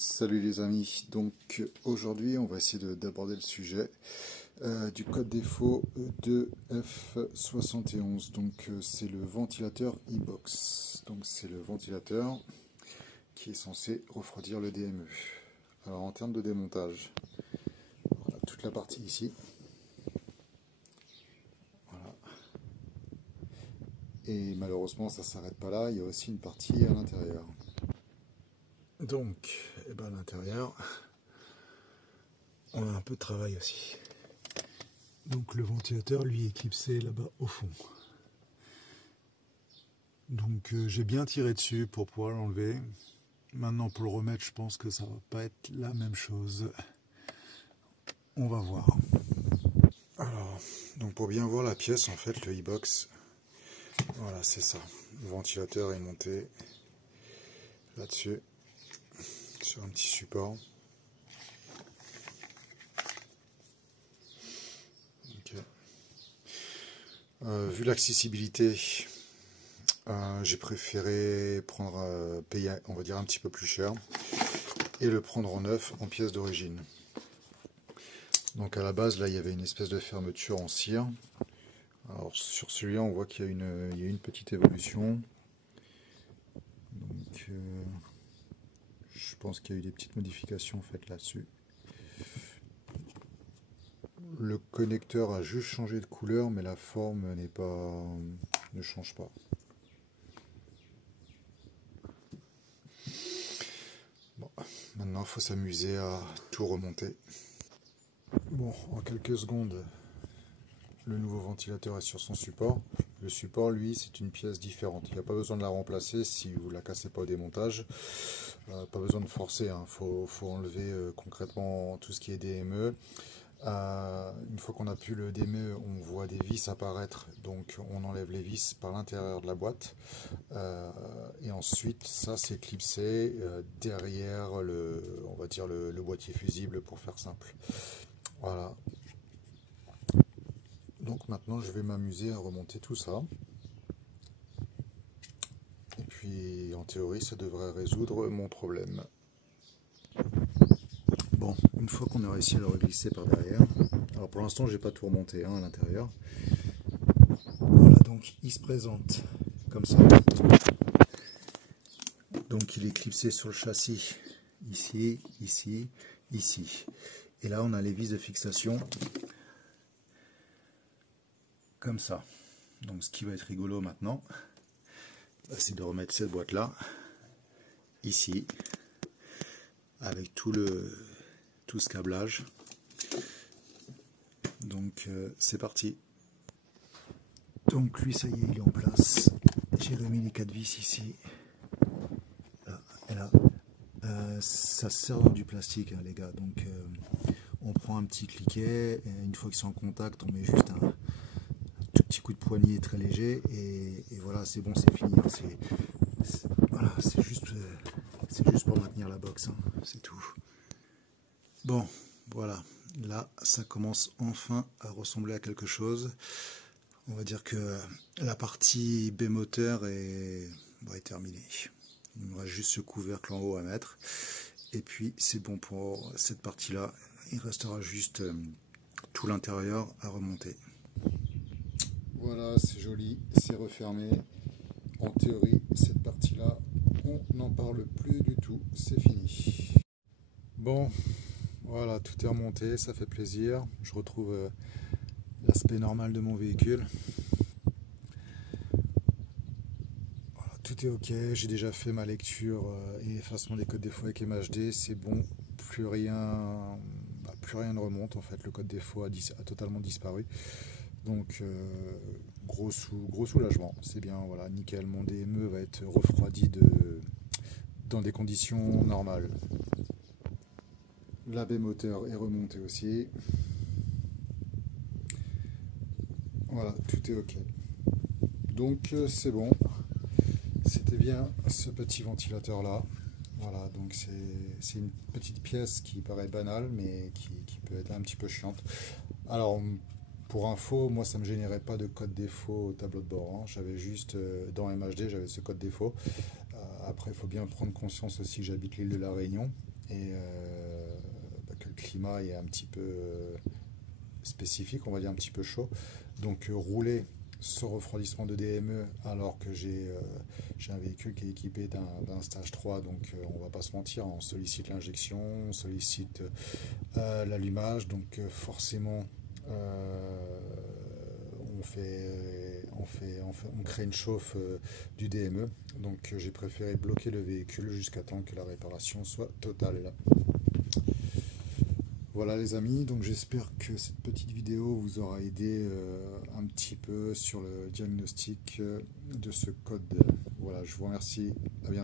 Salut les amis, donc aujourd'hui on va essayer d'aborder le sujet du code défaut de F71. Donc c'est le ventilateur e-box, donc c'est le ventilateur qui est censé refroidir le DME. Alors en termes de démontage, voilà, toute la partie ici, voilà. Et malheureusement ça s'arrête pas là, il y a aussi une partie à l'intérieur. Donc à l'intérieur on a un peu de travail aussi. Donc le ventilateur lui est clipsé là-bas au fond. Donc j'ai bien tiré dessus pour pouvoir l'enlever. Maintenant pour le remettre, je pense que ça va pas être la même chose. On va voir. Alors, donc pour bien voir la pièce, en fait, le e-box, voilà, c'est ça. Le ventilateur est monté là-dessus, sur un petit support. Okay. Vu l'accessibilité, j'ai préféré payer, on va dire, un petit peu plus cher et le prendre en neuf en pièces d'origine. Donc à la base, là, il y avait une espèce de fermeture en cire. Alors sur celui-là, on voit qu'il y a une petite évolution. Donc je pense qu'il y a eu des petites modifications faites là-dessus. Le connecteur a juste changé de couleur, mais la forme ne change pas. Bon, maintenant, il faut s'amuser à tout remonter. Bon, en quelques secondes, le nouveau ventilateur est sur son support. Le support, lui, c'est une pièce différente. Il n'y a pas besoin de la remplacer si vous ne la cassez pas au démontage. Pas besoin de forcer, hein. Faut enlever concrètement tout ce qui est DME. Une fois qu'on a pu le DME, on voit des vis apparaître, donc on enlève les vis par l'intérieur de la boîte. Et ensuite, ça c'est clipsé derrière on va dire le boîtier fusible pour faire simple. Voilà. Donc maintenant, je vais m'amuser à remonter tout ça. Et puis, en théorie, ça devrait résoudre mon problème. Bon, une fois qu'on a réussi à le reglisser par derrière, alors pour l'instant, j'ai pas tout remonté à l'intérieur. Voilà, donc il se présente comme ça. Donc il est clipsé sur le châssis, ici, ici, ici. Et là, on a les vis de fixation comme ça. Donc ce qui va être rigolo maintenant, c'est de remettre cette boîte là ici avec tout ce câblage. Donc c'est parti. Donc lui, ça y est, il est en place. J'ai remis les 4 vis ici, là et là. Ça sert dans du plastique, hein, les gars. Donc on prend un petit cliquet et une fois qu'ils sont en contact, on met juste un tout petit coup de poignet très léger et voilà, c'est bon, c'est fini. Voilà, c'est juste pour maintenir la box, hein, c'est tout. Bon, voilà, là ça commence enfin à ressembler à quelque chose. On va dire que la partie B-moteur est terminée. Il me reste juste ce couvercle en haut à mettre. Et puis c'est bon pour cette partie-là. Il restera juste tout l'intérieur à remonter. Voilà, c'est joli, c'est refermé. En théorie, cette partie-là, on n'en parle plus du tout, c'est fini. Bon, voilà, tout est remonté, ça fait plaisir. Je retrouve l'aspect normal de mon véhicule. Voilà, tout est ok, j'ai déjà fait ma lecture et effacement des codes défauts avec MHD, c'est bon, plus rien ne remonte en fait, le code défaut a totalement disparu. Donc gros soulagement, c'est bien, voilà, nickel, mon DME va être refroidi dans des conditions normales. La baie moteur est remontée aussi. Voilà, tout est ok. Donc c'est bon. C'était bien ce petit ventilateur là. Voilà, donc c'est une petite pièce qui paraît banale mais qui peut être un petit peu chiante. Alors pour info, moi ça ne me générait pas de code défaut au tableau de bord, hein. J'avais juste dans MHD, j'avais ce code défaut. Après, il faut bien prendre conscience aussi que j'habite l'île de la Réunion et que le climat est un petit peu spécifique, on va dire un petit peu chaud. Donc rouler ce refroidissement de DME alors que j'ai un véhicule qui est équipé d'un stage 3, donc on va pas se mentir, on sollicite l'injection, on sollicite l'allumage, donc forcément on crée une chauffe du DME. Donc j'ai préféré bloquer le véhicule jusqu'à temps que la réparation soit totale. Voilà les amis, donc j'espère que cette petite vidéo vous aura aidé un petit peu sur le diagnostic de ce code. Voilà, je vous remercie.